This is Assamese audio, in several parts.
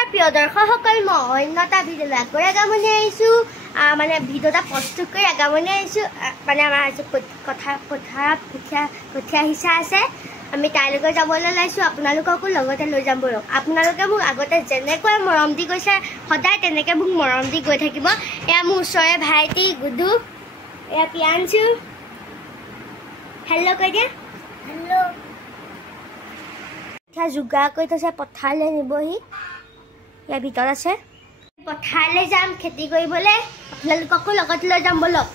নমস্কাৰ প্ৰিয় দৰ্শকসকল মই অন্যতা ভিডিঅ' আগৰ আগামনি আহিছোঁ মানে ভিডিঅ'টা প্ৰস্তুত কৰি আগামনি আহিছোঁ মানে আমাৰ আজি কথা কঠীয়া হিচা আছে আমি তাইলৈকে যাবলৈ ওলাইছোঁ আপোনালোককো লগতে লৈ যাম বলক আপোনালোকে মোক আগতে যেনেকৈ মৰম দি গৈছে সদায় তেনেকৈ মোক মৰম দি গৈ থাকিব এয়া মোৰ ওচৰৰে ভাইটি গুডু এয়া পিয়াঞ্চু হেল্ল' কৈ দিয়া হেল্ল' যোগাৰ কৰি থৈছে পথাৰলৈ নিবহি ইয়াৰ ভিতৰত আছে পথাৰলৈ যাম খেতি কৰিবলৈ আপোনালোককো লগত লৈ যাম বলক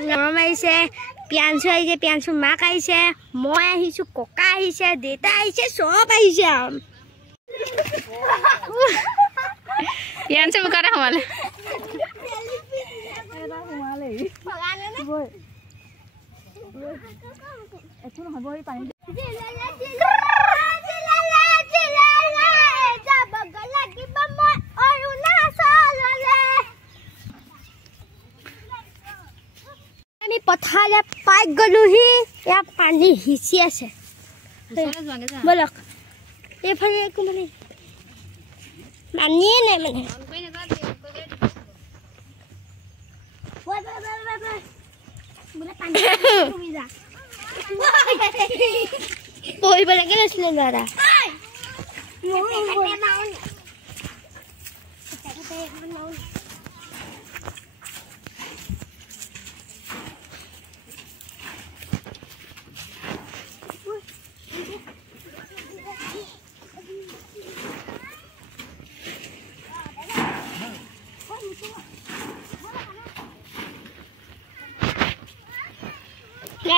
মৰম আহিছে পিয়াঞ্চু আহিছে পিয়াঞ্চু মাক আহিছে মই আহিছোঁ ককা আহিছে দেউতা আহিছে চব আহিছে পিয়াঞ্চু বুকাতে সোমালে আমি পথাৰলৈ পাই গলোহি ইয়াত পানী সিঁচি আছে বলক এইফালে একো মানে পানীয়ে নাই মানে পঢ়িবলৈকে লৈছিলে ল'ৰা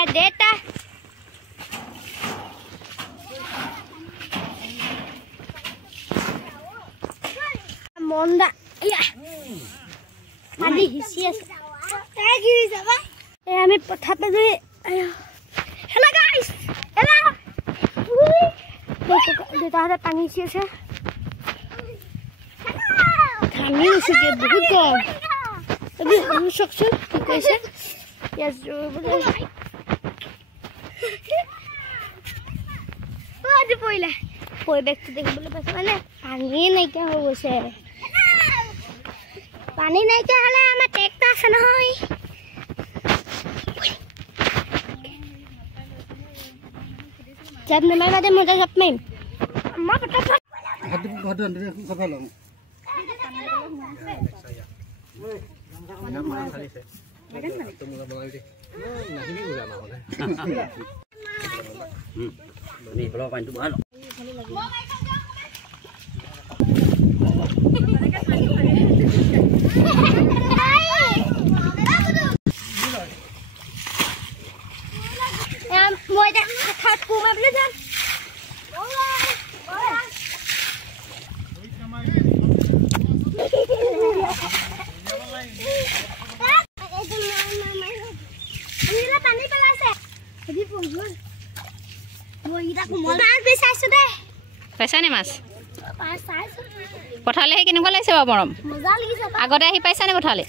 देता मोंडा पानी हिसी আছে তাই গিৰি যাবা এ আমি পথাতে গৈ হেলা গাইস হেলা দেতাৰে পানী হিছি আছে ঠাণ্ডা হৈছে বহুত গৰম তুমি আমি সকছো কি কৈছে ইয়াত জোৰবলৈ পৰিৱেশটো দেখিবলৈ পাইছে মানে পানী নাইকিয়া হৈ গৈছে পানী নাইকিয়া হ'লে আমাৰ ট্ৰেক্টৰ আছে নহয় জাপ নামাৰিবা দে মই জাপ মাৰিম আমাৰ Ini kalau panen tu mahal. Moi đã khát cú mà bây giờ. Ini lah panen pelase. Jadi punggur. পাইছা নে মাছ পথাৰলৈ আহি কেনেকুৱা লাগিছে বাৰু মৰম আগতে আহি পাইছা নে পথাৰলৈ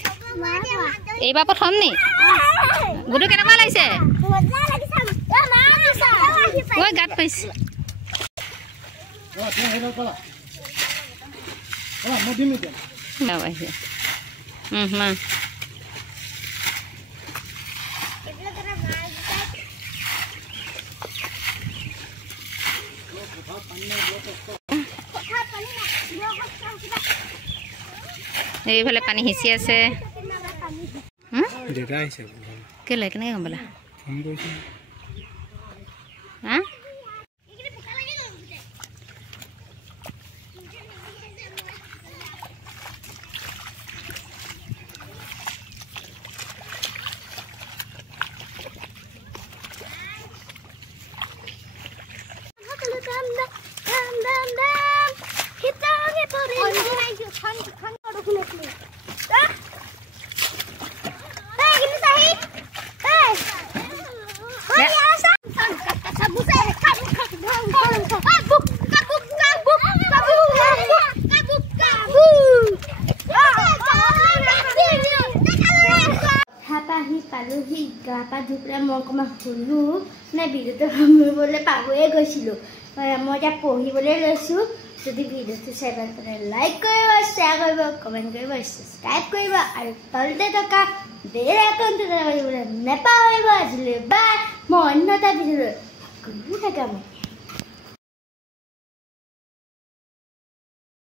এইবাৰ প্ৰথম নি গুডু কেনেকুৱা লাগিছে ঐ গাত পাইছে এইফালে পানী হিচি আছে কেলে কেনেকৈ গম পালা গা পা ধুই পেলাই মই অকণমান শুলোঁ মানে ভিডিঅ'টো সামৰিবলৈ পাহৰিয়ে গৈছিলোঁ মই এতিয়া পঢ়িবলৈ লৈছোঁ যদি ভিডিঅ'টো চাই ভাল পালে লাইক কৰিব শ্বেয়াৰ কৰিব কমেণ্ট কৰিব ছাবস্ক্ৰাইব কৰিব আৰু তলতে থকা বেল আইকনটো দবাবলৈ নেপাহৰিব আজিলৈ বাই মই অন্য এটা ভিডিঅ'লৈ